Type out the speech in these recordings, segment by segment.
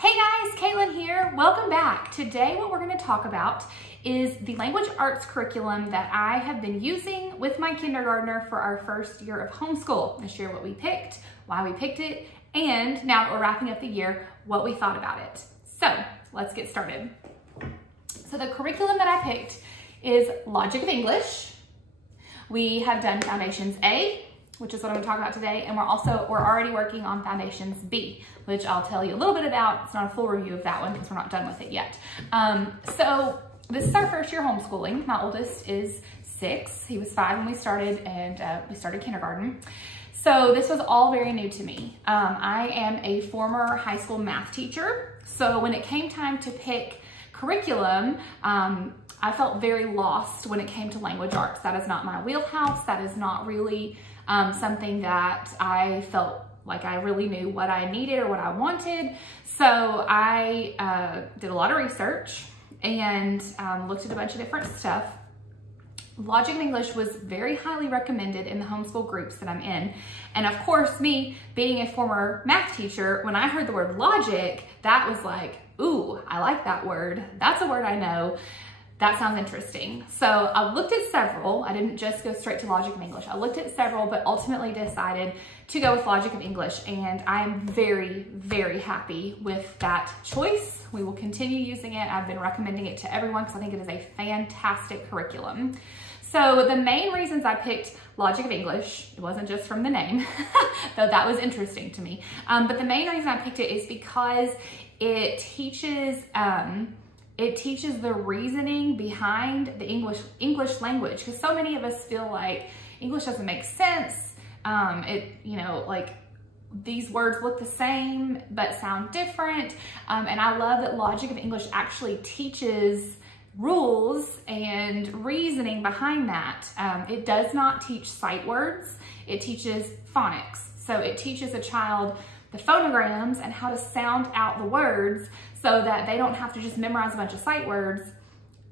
Hey guys, Caitlin here. Welcome back. Today what we're going to talk about is the language arts curriculum that I have been using with my kindergartner for our first year of homeschool. I'm going to share what we picked, why we picked it, and now that we're wrapping up the year, what we thought about it. So let's get started. So the curriculum that I picked is Logic of English. We have done Foundations A, which is what I'm going to talk about today, and we're already working on Foundations B, which I'll tell you a little bit about. It's not a full review of that one because we're not done with it yet. So this is our first year homeschooling. My oldest is 6. He was 5 when we started, and we started kindergarten. So this was all very new to me. I am a former high school math teacher, so when it came time to pick curriculum, I felt very lost when it came to language arts. That is not my wheelhouse. That is not really something that I felt like I really knew what I needed or what I wanted. So I did a lot of research and looked at a bunch of different stuff. Logic of English was very highly recommended in the homeschool groups that I'm in. And of course, me being a former math teacher, when I heard the word logic, that was like, ooh, I like that word. That's a word I know. That sounds interesting. So I looked at several. I didn't just go straight to Logic of English. I looked at several, but ultimately decided to go with Logic of English. And I am very, very happy with that choice. We will continue using it. I've been recommending it to everyone because I think it is a fantastic curriculum. So the main reasons I picked Logic of English, it wasn't just from the name, though that was interesting to me. But the main reason I picked it is because it teaches the reasoning behind the English language, because so many of us feel like English doesn't make sense. Like these words look the same but sound different. And I love that Logic of English actually teaches rules and reasoning behind that. It does not teach sight words. It teaches phonics. So it teaches a child the phonograms and how to sound out the words so that they don't have to just memorize a bunch of sight words.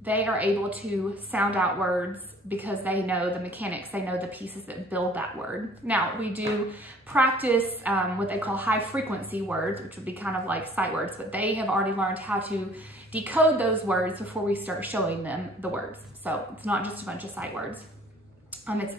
They are able to sound out words because they know the mechanics, they know the pieces that build that word. Now, we do practice what they call high frequency words, which would be kind of like sight words, but they have already learned how to decode those words before we start showing them the words. So it's not just a bunch of sight words.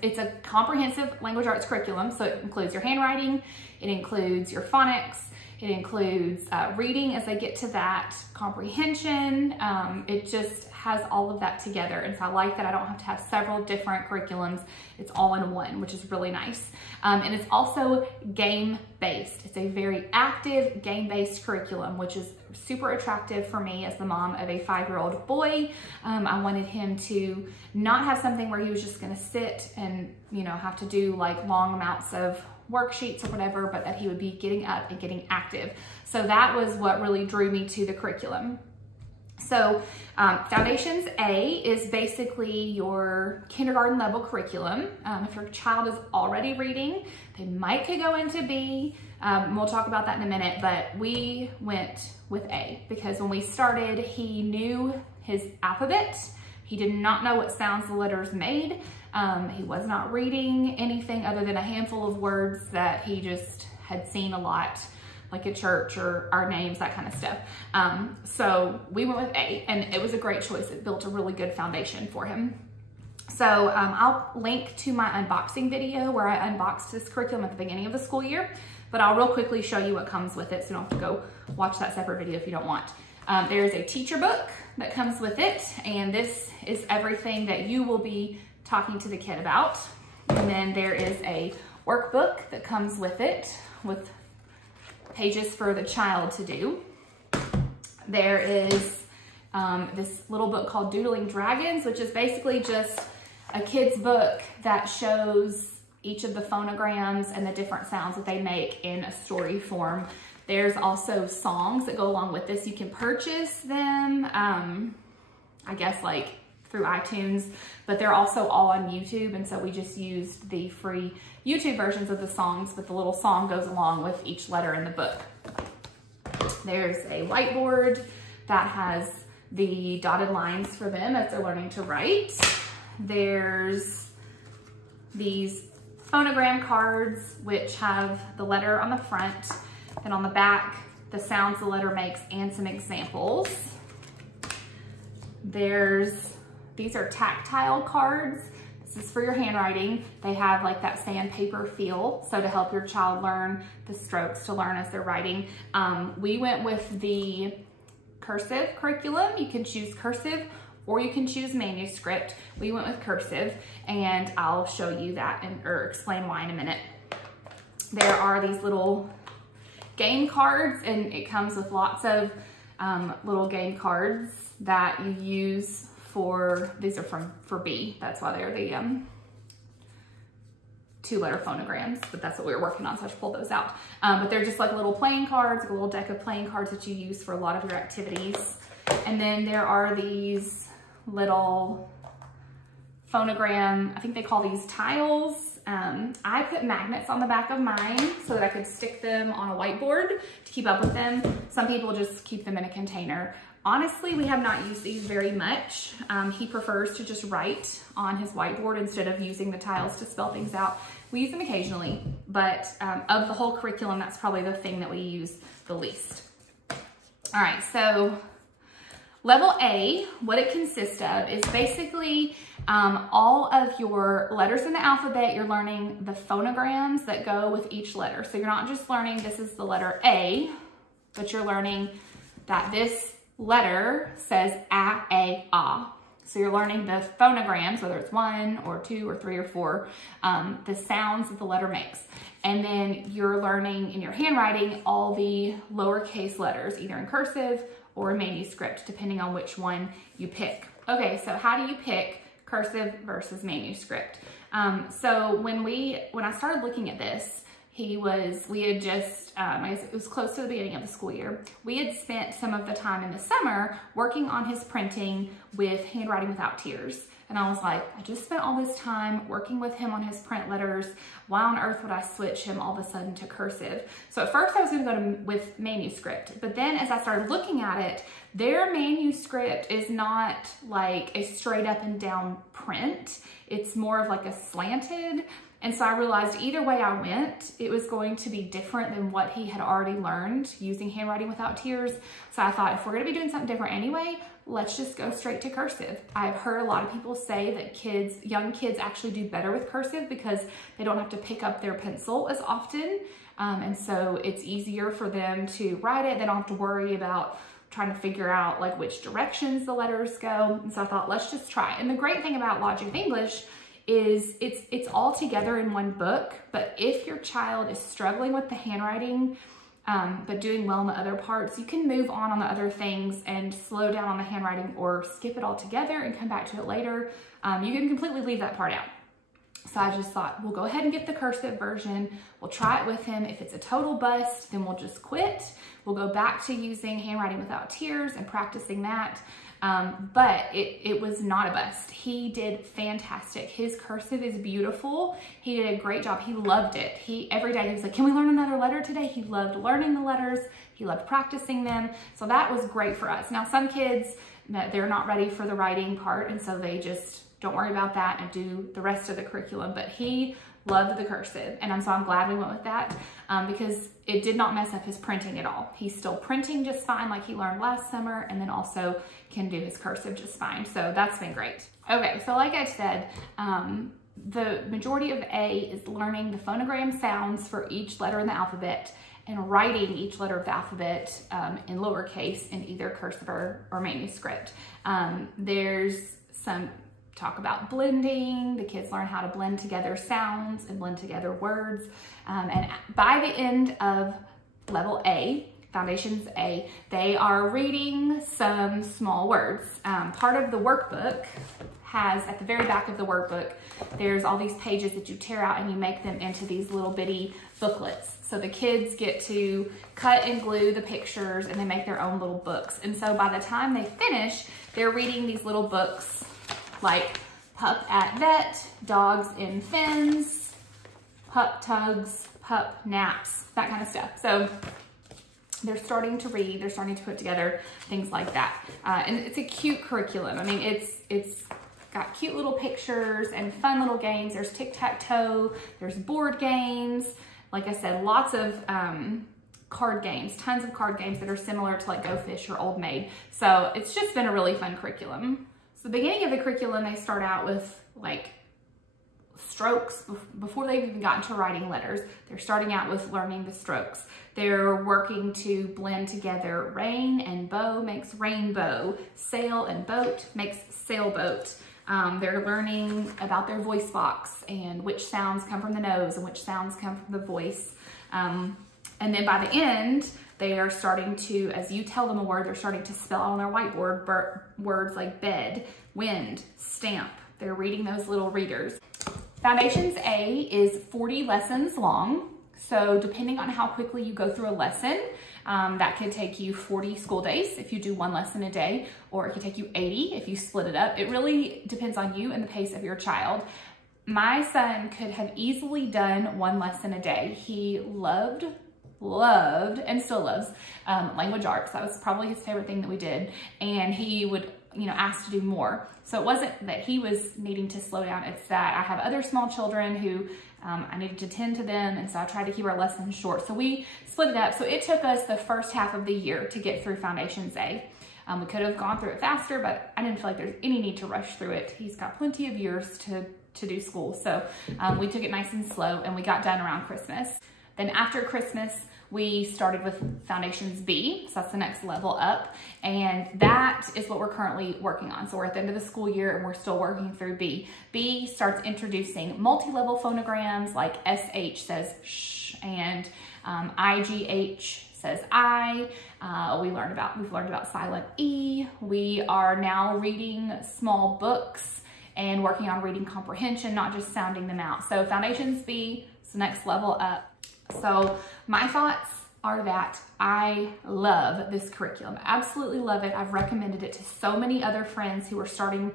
It's a comprehensive language arts curriculum, so it includes your handwriting, it includes your phonics, it includes reading as they get to that, comprehension. It just has all of that together. And so I like that I don't have to have several different curriculums. It's all in one, which is really nice. And it's also game-based. It's a very active game-based curriculum, which is super attractive for me as the mom of a 5-year-old boy. I wanted him to not have something where he was just gonna sit and, have to do like long amounts of worksheets or whatever, but that he would be getting up and getting active. So that was what really drew me to the curriculum. So Foundations A is basically your kindergarten level curriculum. If your child is already reading, they might could go into B. We'll talk about that in a minute, but we went with A because when we started, he knew his alphabet. He did not know what sounds the letters made. He was not reading anything other than a handful of words that he just had seen a lot, like at church or our names, that kind of stuff. So we went with A, and it was a great choice. It built a really good foundation for him. So I'll link to my unboxing video where I unboxed this curriculum at the beginning of the school year, but I'll real quickly show you what comes with it, so you don't have to go watch that separate video if you don't want. There's a teacher book that comes with it, and this is everything that you will be talking to the kid about. And then there is a workbook that comes with it with pages for the child to do. There is this little book called Doodling Dragons, which is basically just a kid's book that shows each of the phonograms and the different sounds that they make in a story form. There's also songs that go along with this. You can purchase them, I guess like through iTunes, but they're also all on YouTube. And so we just used the free YouTube versions of the songs, but the little song goes along with each letter in the book. There's a whiteboard that has the dotted lines for them as they're learning to write. There's these phonogram cards, which have the letter on the front, and on the back the sounds the letter makes and some examples. These are tactile cards. This is for your handwriting. They have like that sandpaper feel, so to help your child learn the strokes to learn as they're writing. We went with the cursive curriculum. You can choose cursive or you can choose manuscript. We went with cursive, and I'll show you that or explain why in a minute. There are these little game cards, and it comes with lots of little game cards that you use for, these are for B. That's why they're the 2-letter phonograms, but that's what we were working on, so I should pull those out. But they're just like little playing cards, like a little deck of playing cards that you use for a lot of your activities. And then there are these little phonogram, I think they call these tiles. I put magnets on the back of mine so that I could stick them on a whiteboard to keep up with them. Some people just keep them in a container. Honestly, we have not used these very much. He prefers to just write on his whiteboard instead of using the tiles to spell things out. We use them occasionally, but of the whole curriculum, that's probably the thing that we use the least. All right, so level A, what it consists of is basically all of your letters in the alphabet. You're learning the phonograms that go with each letter. So you're not just learning this is the letter A, but you're learning that this letter says a, ah. So you're learning the phonograms, whether it's 1 or 2 or 3 or 4, the sounds that the letter makes. And then you're learning in your handwriting all the lowercase letters, either in cursive or manuscript, depending on which one you pick. Okay, so how do you pick cursive versus manuscript? So when I started looking at this, we had just, I guess it was close to the beginning of the school year. We had spent some of the time in the summer working on his printing with Handwriting Without Tears. And I was like, I just spent all this time working with him on his print letters. Why on earth would I switch him all of a sudden to cursive? So at first I was gonna go with manuscript, but then as I started looking at it, their manuscript is not like a straight up and down print. It's more of like a slanted. And so I realized either way I went, it was going to be different than what he had already learned using Handwriting Without Tears. So I thought, if we're gonna be doing something different anyway, let's just go straight to cursive. I've heard a lot of people say that young kids actually do better with cursive because they don't have to pick up their pencil as often. And so it's easier for them to write it. They don't have to worry about trying to figure out like which directions the letters go. And so I thought, let's just try. And the great thing about Logic of English is it's all together in one book. But if your child is struggling with the handwriting, but doing well in the other parts, you can move on the other things and slow down on the handwriting or skip it all together and come back to it later. You can completely leave that part out. So I just thought, we'll go ahead and get the cursive version. We'll try it with him. If it's a total bust, then we'll just quit. We'll go back to using Handwriting Without Tears and practicing that. But it was not a bust. He did fantastic. His cursive is beautiful. He did a great job. He loved it. Every day he was like, can we learn another letter today? He loved learning the letters. He loved practicing them. So that was great for us. Now some kids, they're not ready for the writing part, and so they just don't worry about that and do the rest of the curriculum. But he loved the cursive, and so I'm glad we went with that because it did not mess up his printing at all. He's still printing just fine like he learned last summer, and then also can do his cursive just fine. So that's been great. Okay, so like I said, the majority of A is learning the phonogram sounds for each letter in the alphabet and writing each letter of the alphabet in lowercase in either cursive or manuscript. There's some talk about blending. The kids learn how to blend together sounds and blend together words. And by the end of level A, Foundations A, they are reading some small words. Part of the workbook has, at the very back of the workbook, there's all these pages that you tear out and you make them into these little bitty booklets. So the kids get to cut and glue the pictures and they make their own little books. And so by the time they finish, they're reading these little books like Pup at Vet, Dogs in Fins, Pup Tugs, Pup Naps, that kind of stuff. So they're starting to read, they're starting to put together things like that. And it's a cute curriculum. I mean, it's got cute little pictures and fun little games. There's tic-tac-toe, there's board games. Like I said, lots of card games, tons of card games that are similar to like Go Fish or Old Maid. So it's just been a really fun curriculum. So the beginning of the curriculum, they start out with like strokes before they've even gotten to writing letters. They're starting out with learning the strokes. They're working to blend together rain and bow makes rainbow, sail and boat makes sailboat. They're learning about their voice box and which sounds come from the nose and which sounds come from the voice. And then by the end, they are starting to, as you tell them a word, they're starting to spell out on their whiteboard words like bed, wind, stamp. They're reading those little readers. Foundations A is 40 lessons long. So depending on how quickly you go through a lesson, that could take you 40 school days if you do one lesson a day, or it could take you 80 if you split it up. It really depends on you and the pace of your child. My son could have easily done one lesson a day. He loved and still loves language arts. That was probably his favorite thing that we did. And he would, ask to do more. So it wasn't that he was needing to slow down. It's that I have other small children who I needed to tend to them. And so I tried to keep our lessons short. So we split it up. So it took us the first half of the year to get through Foundations A. We could have gone through it faster, but I didn't feel like there's any need to rush through it. He's got plenty of years to do school. So we took it nice and slow and we got done around Christmas. Then after Christmas, we started with Foundations B, so that's the next level up, and that is what we're currently working on. So we're at the end of the school year and we're still working through B. B starts introducing multi-level phonograms like SH says sh and IGH says I. We've learned about silent E. We are now reading small books and working on reading comprehension, not just sounding them out. So Foundations B is the next level up. So my thoughts are that I love this curriculum. Absolutely love it. I've recommended it to so many other friends who are starting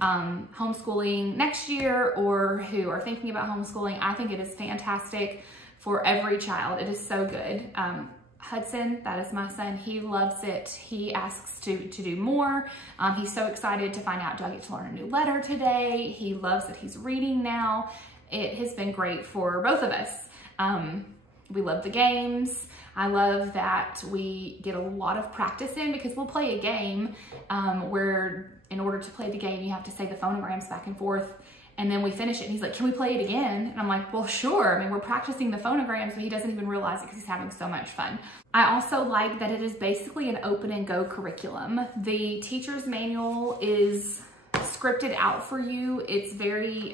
homeschooling next year or who are thinking about homeschooling. I think it is fantastic for every child. It is so good. Hudson, that is my son, he loves it. He asks to do more. He's so excited to find out, do I get to learn a new letter today? He loves that he's reading now. It has been great for both of us. We love the games. I love that we get a lot of practice in because we'll play a game where in order to play the game, you have to say the phonograms back and forth, and then we finish it and he's like, can we play it again? And I'm like, well, sure. I mean, we're practicing the phonograms, but he doesn't even realize it because he's having so much fun. I also like that it is basically an open and go curriculum. The teacher's manual is scripted out for you. It's very,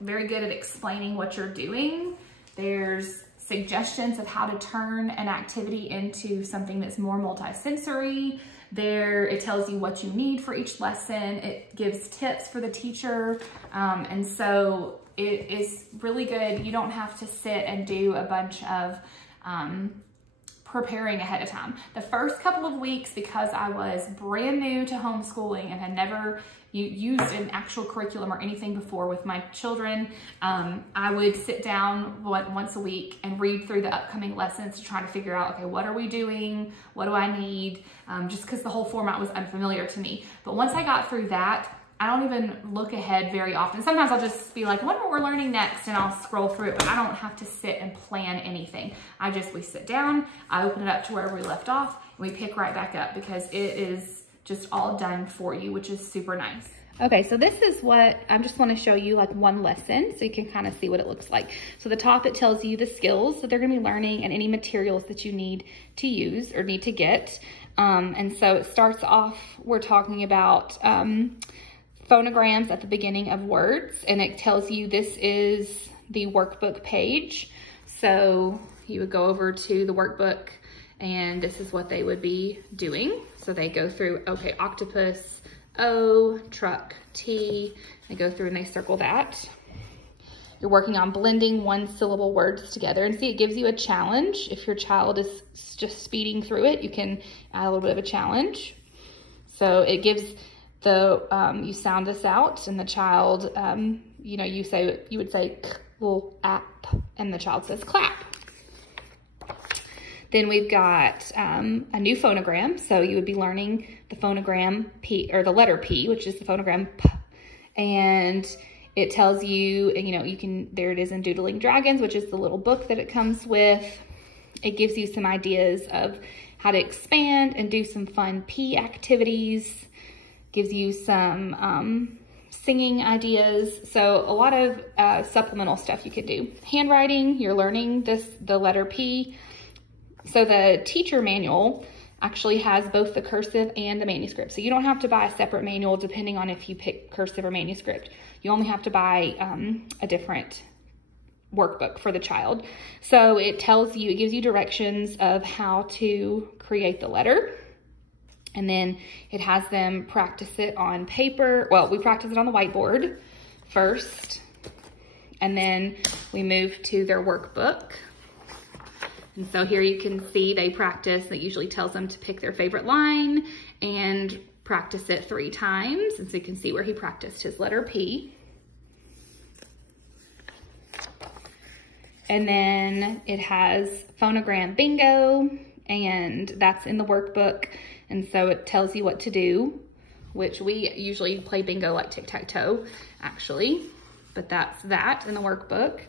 very good at explaining what you're doing. There's suggestions of how to turn an activity into something that's more multisensory. It tells you what you need for each lesson. It gives tips for the teacher. And so it is really good. You don't have to sit and do a bunch of preparing ahead of time. The first couple of weeks, because I was brand new to homeschooling and had never used an actual curriculum or anything before with my children, I would sit down once a week and read through the upcoming lessons to try to figure out, okay, what are we doing? What do I need? Just because the whole format was unfamiliar to me. But once I got through that, I don't even look ahead very often. Sometimes I'll just be like, I wonder what we're learning next, and I'll scroll through it, but I don't have to sit and plan anything. we sit down, I open it up to wherever we left off, and we pick right back up because it is just all done for you, which is super nice. Okay, so this is what, I just want to show you like one lesson so you can kind of see what it looks like. So the top, it tells you the skills that they're going to be learning and any materials that you need to use or need to get. And so it starts off, we're talking about phonograms at the beginning of words, and it tells you this is the workbook page. So you would go over to the workbook and this is what they would be doing. So they go through, okay, octopus, O, truck, T, they go through and they circle that. You're working on blending one syllable words together, and see, it gives you a challenge. If your child is just speeding through it, you can add a little bit of a challenge. So it gives you sound this out, and the child, you would say app, and the child says clap. Then we've got a new phonogram. So you would be learning the phonogram P, or the letter P, which is the phonogram P. And it tells you, there it is in Doodling Dragons, which is the little book that it comes with. It gives you some ideas of how to expand and do some fun P activities. Gives you some singing ideas. So a lot of supplemental stuff you could do. Handwriting, you're learning the letter P. So the teacher manual actually has both the cursive and the manuscript. So you don't have to buy a separate manual depending on if you pick cursive or manuscript. You only have to buy a different workbook for the child. So it tells you, it gives you directions of how to create the letter. And then it has them practice it on paper. Well, we practice it on the whiteboard first. And then we move to their workbook. And so here you can see they practice. It usually tells them to pick their favorite line and practice it 3 times. And so you can see where he practiced his letter P. And then it has phonogram bingo, and that's in the workbook. And so it tells you what to do, which we usually play bingo like tic-tac-toe, actually. But that's that in the workbook.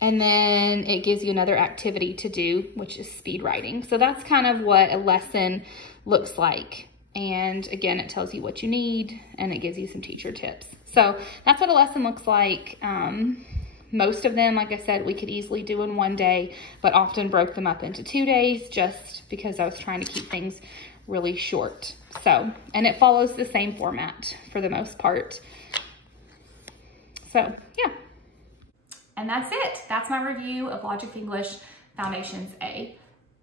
And then it gives you another activity to do, which is speed writing. So that's kind of what a lesson looks like. And again, it tells you what you need, and it gives you some teacher tips. So that's what a lesson looks like. Most of them, like I said, we could easily do in 1 day, but often broke them up into 2 days just because I was trying to keep things really short. So, and it follows the same format for the most part. So, yeah. And that's it. That's my review of Logic English Foundations A.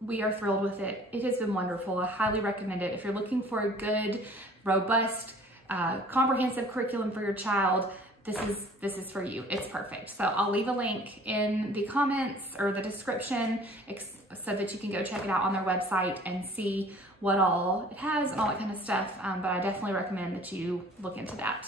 We are thrilled with it. It has been wonderful. I highly recommend it. If you're looking for a good, robust, comprehensive curriculum for your child, this is for you. It's perfect. So I'll leave a link in the comments or the description so that you can go check it out on their website and see what all it has and all that kind of stuff. But I definitely recommend that you look into that.